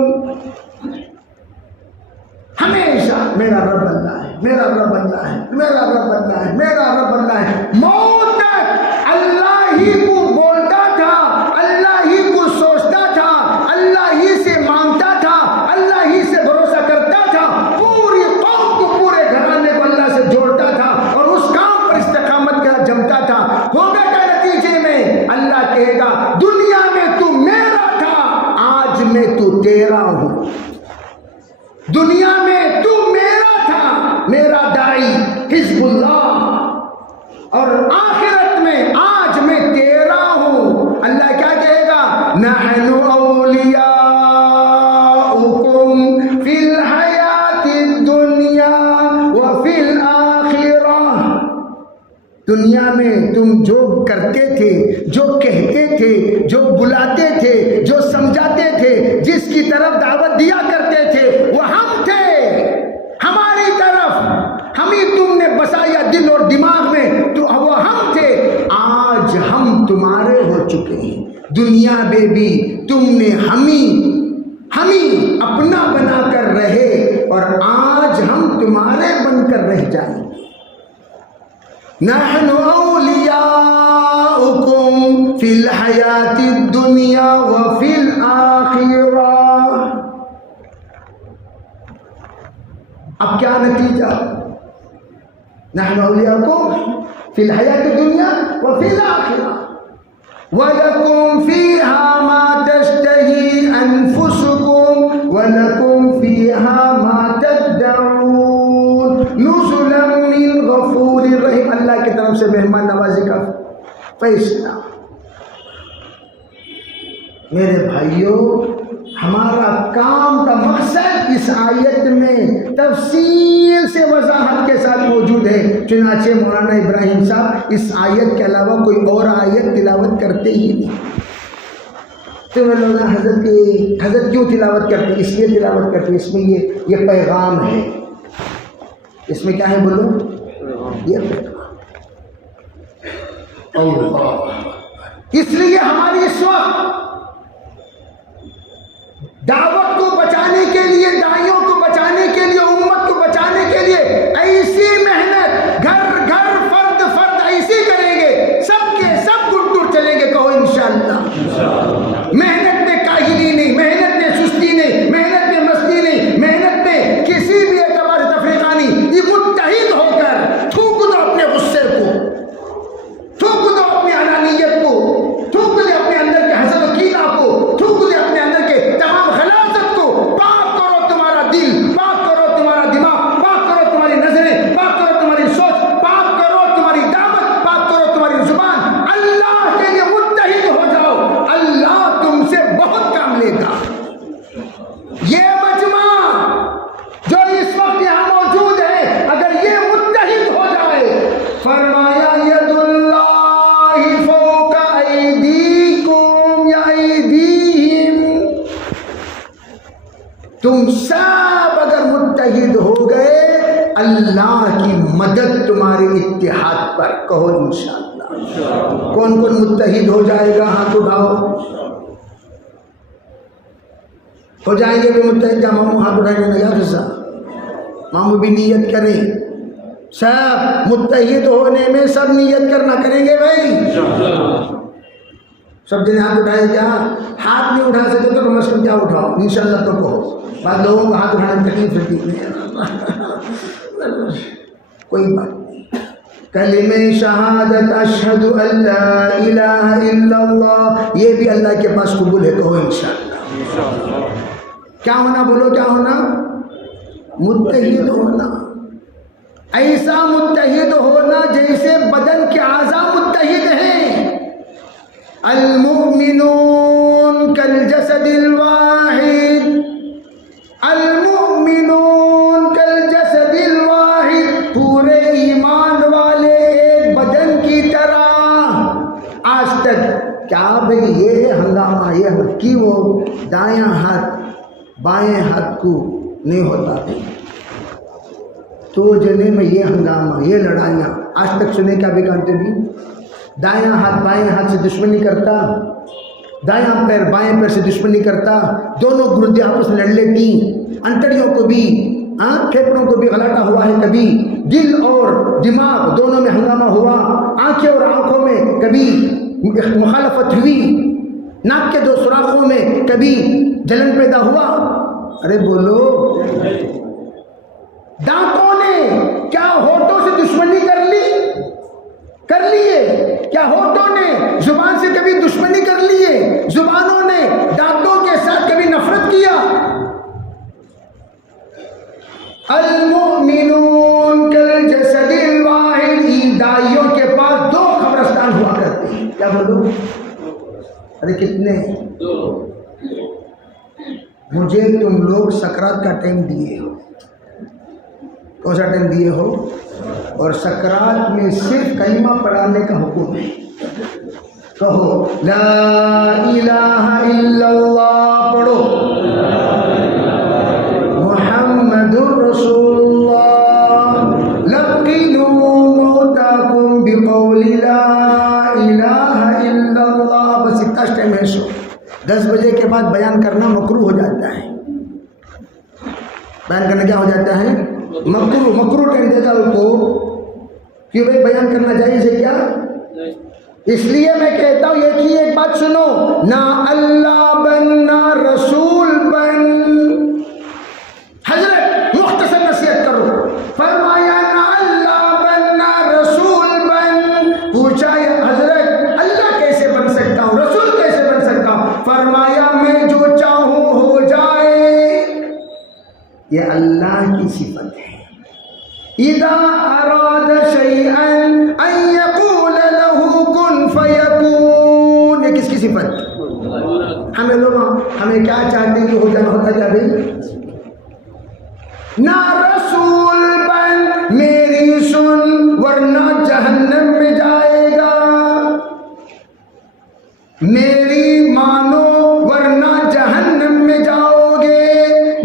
ہمیشہ میرا رب اللہ ہے، میرا رب اللہ ہے، میرا رب اللہ ہے، میرا رب اللہ ہے، موت تک اللہ ہی کو بولتا تھا، اللہ ہی کو سوچتا تھا، اللہ ہی سے مانگتا تھا، اللہ ہی سے بھروسہ کرتا تھا، پوری قوم کو، پورے گھرانے کو اللہ سے جوڑتا تھا اور اس کام پر استقامت کا جمتا تھا۔ ہوگا کیا نتیجے میں؟ اللہ کہے گا دنیا میں تو میرا تھا، آج میں تو تیرا ہوں، دنیا میں تو میرا تھا، میرا داعی حزب اللہ، اور آخرت میں آج میں تیرا ہوں۔ اللہ کیا کہے گا؟ نحن اولیاؤکم فی الحیات الدنیا وفی الآخرہ، دنیا میں تم جو کرتے تھے، جو کہتے تھے، جو بلاتے تھے، جو سمجھاتے تھے، جس کی طرف دعوت دیا کرتے تھے، وہ ہم تھے، ہماری طرف ہمیں تم نے بسایا دل اور دماغ میں، تو وہ ہم تھے، آج ہم تمہارے ہو چکے ہیں، دنیا میں بھی تم نے ہمیں اپنا بنا کر رہے، اور آج ہم تمہارے بن کر رہ جائیں گے۔ نحن اولیاؤکم فی الحیات الدنیا وفی الآخرہ۔ اب کیا نتیجہ؟ نحن اولیاؤکم فی الحیات الدنیا وفی الآخرہ وَلَكُمْ فِيهَا مَا تَشْتَهِي أَنفُسُكُمْ وَلَكُمْ فِيهَا مَا تَدَّعُونَ نُزُلًا مِّن غَفُورٍ رَحِيمٍ۔ اللہ کی طرف سے مہمان نوازی کا فیصلہ۔ میرے بھائیوں، ہمارا کام کا مقصد اس آیت میں تفصیل سے وضاحت کے ساتھ موجود ہے، چنانچہ مولانا ابراہیم صاحب اس آیت کے علاوہ کوئی اور آیت تلاوت کرتے ہی نہیں۔ تو لوگ حضرت کیوں تلاوت کرتے؟ اس لیے تلاوت کرتے، اس میں یہ پیغام ہے، اس میں کیا ہے بولو؟ یہ پیغام اللہ۔ اس لیے ہماری اس وقت دعوت کو بچانے کے لیے، داعیوں کو بچانے کے لیے، امت کو بچانے کے لیے ایسی محنت گھر گھر فرد فرد ایسی کریں گے، سب کے سب گنٹور چلیں گے، کہو انشاءاللہ۔ محنت میں کاہلی نہیں، محنت میں سستی نہیں، محنت میں مستی نہیں، محنت میں کسی بھی اعتبار سے تفریقہ نہیں، یہ متحد ہو کر تھوک دو اپنے غصے کو، تھوک دو اپنی انانیت کو، تھوک دے اپنے اندر کے حسد و کینہ کو، تھوک دے اپنے اندر کے تمام غلاظت کو، پاک کرو تمہارا دل، پاک کرو تمہارا دماغ، پاک کرو تمہاری نظریں، پاک کرو تمہاری سوچ، پاک کرو تمہاری دعوت، پاک کرو تمہاری زبان، اللہ کے لیے متحد ہو جاؤ، اللہ تم سب اگر متحد ہو گئے اللہ کی مدد تمہارے اتحاد پر، کہو انشاءاللہ۔ کون کون متحد ہو جائے گا؟ ہاتھ اٹھاؤ۔ ہو جائیں گے بھی متحد؟ کیا ماموں ہاتھ اٹھائیں گے؟ یاد رسا ماموں بھی نیت کریں، سب متحد ہونے میں سب نیت کرنا کریں گے بھائی؟ سب جنے ہاتھ اٹھائے کیا؟ ہاتھ نہیں اٹھا سکتے تو کم از کم کیا اٹھاؤ انشاءاللہ تو کہو۔ بعد لوگوں کو ہاتھ اٹھانے میں تکلیف رہتی ہے، کوئی بات نہیں۔ کلمہ شہادت اشہد ان لا الہ الا اللہ، یہ بھی اللہ کے پاس قبول ہے، کہو انشاءاللہ۔ کیا ہونا؟ بولو کیا ہونا؟ متحد ہونا، ایسا متحد ہونا جیسے بدن کے اعضاء متحد ہیں۔ المؤمنون کالجسد الواحد، المؤمنون کالجسد الواحد، پورے ایمان والے ایک بدن کی طرح۔ آج تک کیا بھئی یہ ہنگامہ یہ کہ وہ دایاں ہاتھ بائیں ہاتھ کو نہیں ہوتا تھا، تو جنے میں یہ ہنگامہ یہ لڑائیاں آج تک سنے کیا بھی کانتے بھی؟ دایاں ہاتھ بائیں ہاتھ سے دشمنی کرتا، دایاں پیر بائیں پیر سے دشمنی کرتا، دونوں گردے آپس میں لڑ لیتی، انتڑیوں کو بھی پھیپڑوں کو بھی غلاٹا ہوا ہے، کبھی دل اور دماغ دونوں میں ہنگامہ ہوا، آنکھیں اور آنکھوں میں کبھی مخالفت ہوئی، ناک کے دو سوراخوں میں کبھی جلن پیدا ہوا۔ ارے بولو، دانتوں نے کیا ہونٹوں سے دشمنی کر لیے؟ کیا ہونٹوں نے زبان سے کبھی دشمنی کر لیے؟ زبانوں نے دانتوں کے ساتھ کبھی نفرت کیا؟ المؤمنون کالجسد الواحد، دائیوں کے پاس دو قبرستان ہوا کرتے ہیں، کیا بولو؟ ارے کتنے؟ مجھے تم لوگ سکرات کا ٹائم دیے ہو، کون سا ٹائم دیے ہو؟ اور سکرات میں صرف کلمہ پڑھانے کا حکم ہے، کہو لا الہ الا اللہ، پڑھو محمد رسول اللہ، لقنوا موتاکم بقول لا الہ الا اللہ۔ بس اتنا ٹائم ہے، سو 10 بجے کے بعد بیان کرنا مکروہ ہو جاتا ہے، بیان کرنا کیا ہو جاتا ہے؟ مکروہ ٹائم دیتا ہے کو، کیوں بھائی بیان کرنا جائز ہے کیا؟ اس لیے میں کہتا ہوں یہ کہ ایک بات سنو، نہ اللہ بن نہ رسول بن۔ حضرت مختصر نصیحت کرو، فرمایا نہ اللہ بن نہ رسول بن۔ پوچھا یا حضرت اللہ کیسے بن سکتا ہوں، رسول کیسے بن سکتا ہوں؟ فرمایا میں جو چاہوں ہو جائے، یہ اللہ کی صفت ہے۔ اذا اراد شيئا ان يقول له كن فيكون، یہ کس کی صفت؟ ہمیں لوگ ہمیں کیا چاہتے ہیں کہ ہو جانا ہوتا کیا بھائی؟ نہ رسول بن، میری سن ورنہ جہنم میں جائے گا، میری مانو ورنہ جہنم میں جاؤ گے،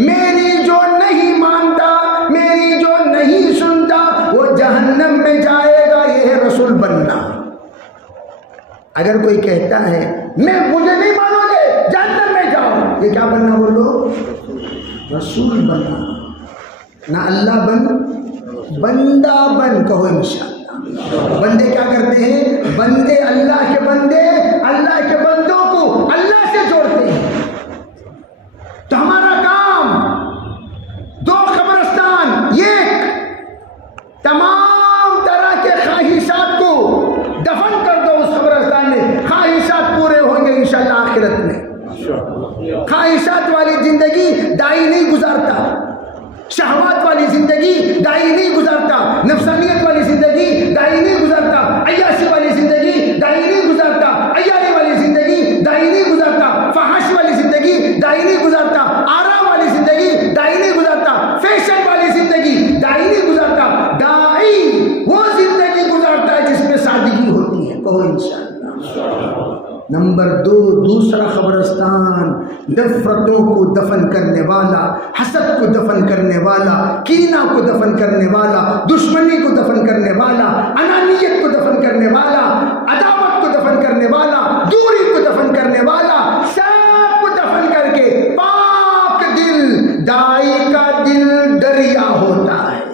میری جو نہیں مانتا، میری جو نہیں سنتا وہ جہنم میں جائے گا، یہ ہے رسول بننا۔ اگر کوئی کہتا ہے میں مجھے نہیں مانو گے جہنم میں جاؤ، یہ کیا بننا بولو؟ رسول بننا، نہ اللہ بن، بندہ بن، کہو انشاءاللہ۔ بندے کیا کرتے ہیں؟ بندے اللہ کے بندے اللہ کے بندوں کو اللہ سے جوڑتے ہیں۔ تو ہمارا کام دو قبرستان، ایک تمام طرح کے خواہشات کو دفن کر دو اس قبرستان میں، خواہشات پورے ہوں گے انشاءاللہ آخرت میں۔ خواہشات والی زندگی دائی نہیں گزارتا، شہوات والی زندگی دائی نہیں گزارتا، نفسانیت والی زندگی دائی نہیں گزارتا، عیاشی والی زندگی دائی نہیں گزارتا، عیاری والی زندگی دائی نہیں گزارتا، فحش والی زندگی دائی نہیں گزارتا، آرام والی زندگی دائی نہیں گزارتا، فیشن والی زندگی دائی نہیں گزارتا۔ دائی وہ زندگی گزارتا ہے جس میں سادگی ہوتی ہے، کہو انشاءاللہ۔ نمبر نمبر 2 دوسرا قبرستان نفرتوں کو دفن کرنے والا، حسد کو دفن کرنے والا، کینہ کو دفن کرنے والا، دشمنی کو دفن کرنے والا، انانیت کو دفن کرنے والا، عداوت کو دفن کرنے والا، دوری کو دفن کرنے والا، سب کو دفن کر کے پاک دل، دائی کا دل دریا ہوتا ہے۔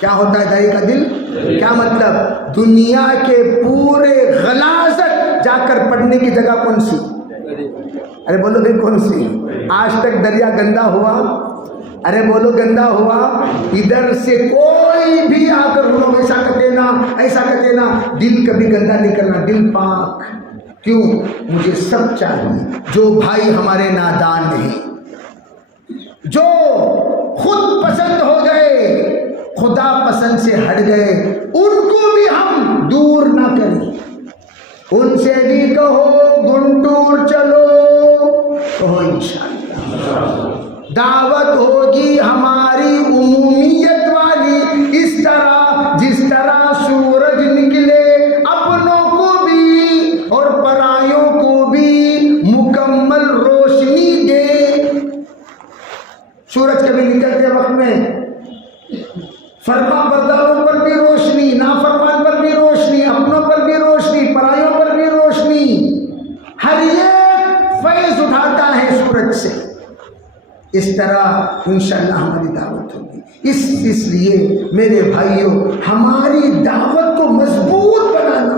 کیا ہوتا ہے دائی کا دل؟ کیا مطلب؟ دنیا کے پورے غلاظت جا کر پڑھنے کی جگہ کون سی؟ ارے بولو بھائی کون سی؟ آج تک دریا گندا ہوا؟ ارے بولو گندا ہوا؟ ادھر سے کوئی بھی آ کر بولو ایسا کرتے نا، ایسا کرتے نا، دل کبھی گندا نہیں کرنا، دل پاک۔ کیوں؟ مجھے سب چاہیے جو بھائی ہمارے نادان ہیں، جو خود پسند ہو گئے، خدا پسند سے ہٹ گئے، ان کو بھی ہم دور نہ کریں، ان سے بھی کہو گنٹور چلو، کہو انشاءاللہ دعوت ہوگی ہماری عمومیت والی، اس طرح جس طرح سورج نکلے اپنوں کو بھی اور پرایوں کو بھی مکمل روشنی دے۔ سورج کبھی نکلتے وقت میں فرما برداروں پر بھی روشنی، نافرمان پر بھی روشنی، اپنوں پر بھی روشنی، پرایوں پر بھی روشنی، ہر ایک فیض اٹھاتا ہے سورج سے۔ اس طرح انشاءاللہ ہماری دعوت ہوگی۔ اس لیے میرے بھائیوں، ہماری دعوت کو مضبوط بنانا،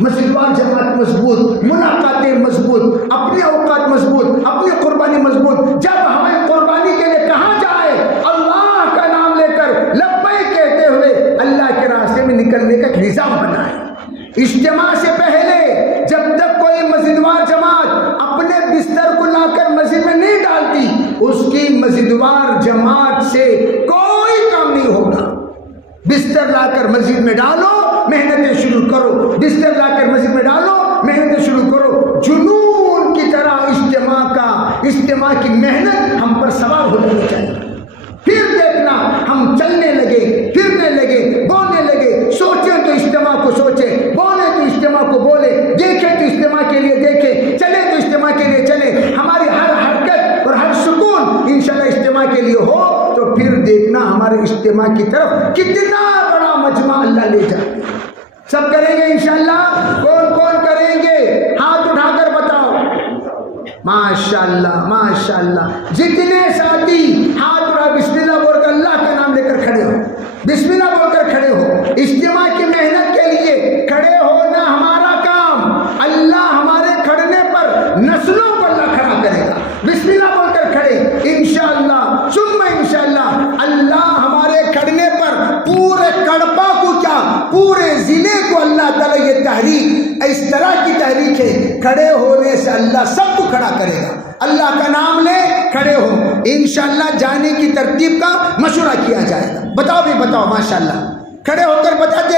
مسجدوار جماعت مضبوط، ملاقاتیں مضبوط، اپنے اوقات مضبوط، اپنی قربانی مضبوط۔ جب ہمیں قربانی کے لیے کہاں جائے، اللہ کا نام لے کر لبیک کہتے ہوئے اللہ کے راستے میں نکلنے کا ایک نظام بنائے۔ اجتماع سے پہلے جب تک کوئی مسجدوار جماعت اپنے بستر کو لا کر مسجد میں نہیں ڈالتی، اس کی مسجدوار جماعت سے کوئی کام نہیں ہوگا۔ بستر لا کر مسجد میں ڈالو، محنتیں شروع کرو، بستر لا کر مسجد میں ڈالو، محنتیں شروع کرو، جنون کی طرح اجتماع کی محنت ہم پر سوار ہو جانی چاہیے۔ پھر دیکھنا ہم چلنے لگے، پھرنے لگے، بولنے لگے، سوچیں تو اجتماع کو سوچیں، بولیں تو اجتماع کو بولیں، دیکھیں تو اجتماع کے لیے دیکھیں، چلیں تو اجتماع کے لیے چلیں۔ ہماری ہر حرکت اور ہر سکون انشاءاللہ اجتماع کے لیے ہو تو پھر دیکھنا ہمارے اجتماع کی طرف کتنا بڑا مجمع اللہ لے جائے۔ سب کریں گے انشاءاللہ؟ کون کون کریں گے؟ ہاتھ اٹھا کر بتاؤ۔ ماشاءاللہ ماشاءاللہ، جتنے ساتھی ہاتھ اٹھا بسم اللہ بول کر اللہ کا نام لے کر کھڑے ہو، بسم اللہ بول کر کھڑے ہو، اجتماع کی محنت کے لیے کھڑے ہونا ہمارا کام، اللہ ہمارے کھڑنے پر نسلوں کو اللہ کھڑا کرے گا۔ بسم اللہ بول کر کھڑے، انشاءاللہ ثم انشاءاللہ اللہ ہمارے کھڑنے پر پورے کڑپا کو کیا، پورے ضلع کو اللہ تعالیٰ یہ تحریک، اس طرح کی تحریک ہے، کھڑے ہونے سے اللہ سب کو کھڑا کرے گا۔ اللہ کا نام لے، کھڑے ہو، انشاءاللہ جانے کی ترتیب کا مشورہ کیا جائے گا۔ بتاؤ بھی بتاؤ، ماشاءاللہ کھڑے ہو کر بتاتے